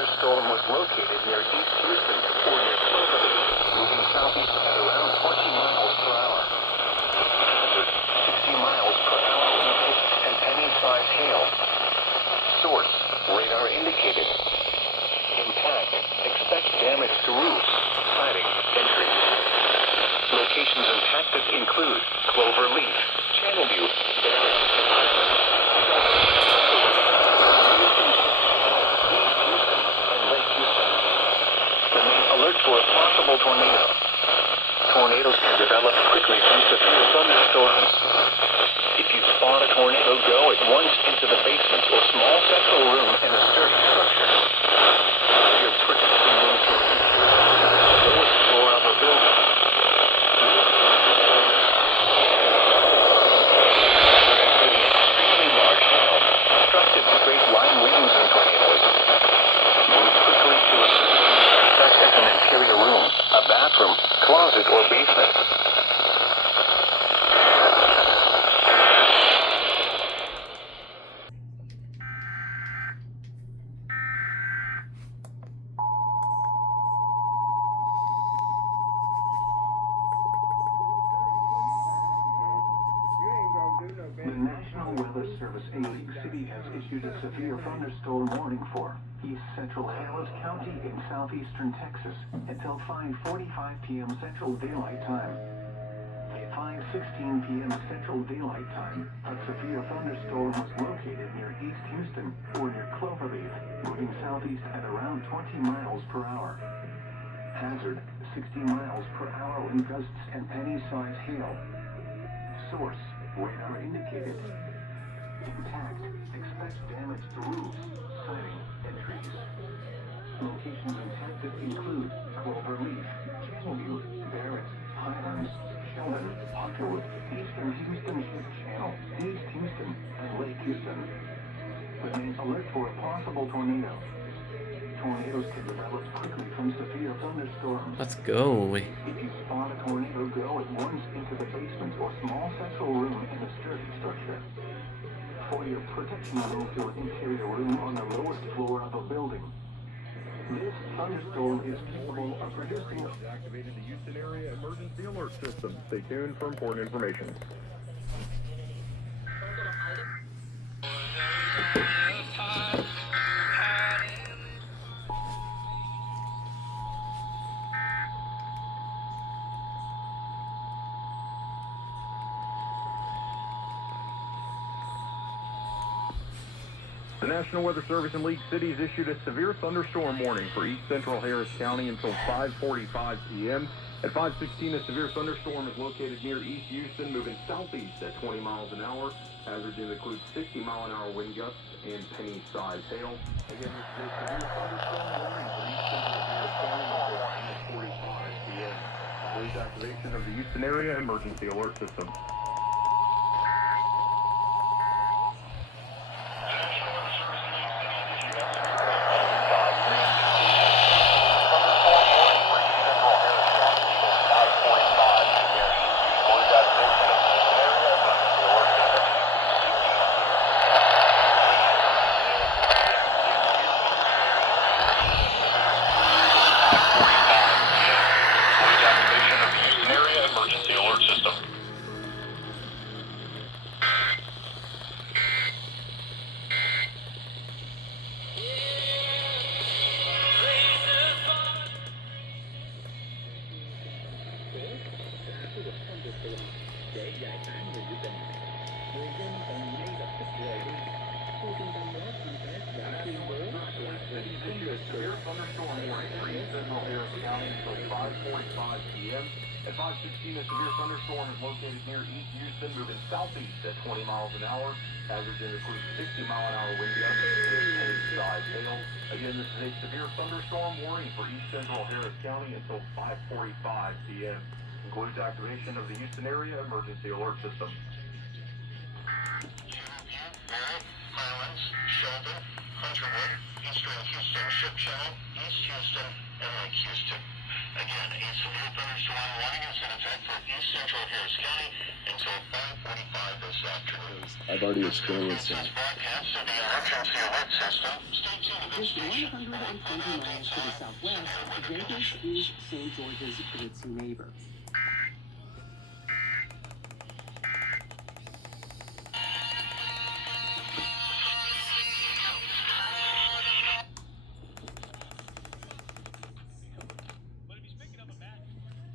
thunderstorm was located near East Houston or near Cloverleaf, moving southeast at around 20 miles per hour. Hazard, 60 miles per hour wind gusts and penny-sized hail. Source, radar indicated. Impact, expect damage to roofs, siding, and trees. Locations impacted include Cloverleaf, Channelview, Barrett, for a possible tornado. Tornadoes can develop quickly from severe thunderstorms. If you spot a tornado, go at once into the basement or small central room in a sturdy structure. Your protection moves to the lowest floor of a building. Extremely large hail, destructive straight line winds and tornadoes. Move quickly to a such as an interior room, a bathroom, closet, or basement. The National Weather Service in League City has issued a severe thunderstorm warning for East Central Harris County in southeastern Texas until 5:45 p.m. Central Daylight Time. At 5:16 p.m. Central Daylight Time, a severe thunderstorm was located near East Houston or near Cloverleaf, moving southeast at around 20 miles per hour. Hazard, 60 miles per hour wind gusts and penny-sized hail. Source, radar indicated. Impact, expect damage to roofs, siding, and trees. Locations impacted include Cloverleaf, Channelview, Barrett, Highlands, Sheldon, Potterwood, Eastern Houston, Channel, East Houston, and Lake Houston. Remain alert for a possible tornado. Tornadoes can develop quickly from severe thunderstorms. Let's go. If you spot a tornado, go at once into the basement or small central room in a sturdy structure. For your protection, move to an interior room on the lowest floor of a building. This thunderstorm is capable of producing... Activated the Houston Area Emergency Alert System. Stay tuned for important information. The National Weather Service in League Cities issued a severe thunderstorm warning for East Central Harris County until 5:45 p.m. At 5:16, a severe thunderstorm is located near East Houston, moving southeast at 20 miles an hour. Hazards include 60-mile-an-hour wind gusts and penny-sized hail. Again, this is a severe thunderstorm warning for East Central Harris County until 5:45 p.m. Please activation of the Houston Area Emergency Alert System. Severe thunderstorm warning for East Central Harris County until 5:45 p.m. At 5:16, a severe thunderstorm is located near East Houston, moving southeast at 20 miles an hour. Hazards include 60-mile-an-hour wind gusts and penny-sized hail. Again, this is a severe thunderstorm warning for East Central Harris County until 5:45 p.m. Includes activation of the Houston Area Emergency Alert System. Barrett, Highlands, Sheldon, Hunterwood, Eastern Houston Ship Channel, East Houston, and Lake Houston. Again, a severe thunderstorm warning is in effect for East East Central Harris County until 5:45 this afternoon. I've already experienced that. Broadcast of the emergency alert system. Stay tuned to this Just station. 120 miles to the southwest, Vegas is St. George's ritzy neighbor.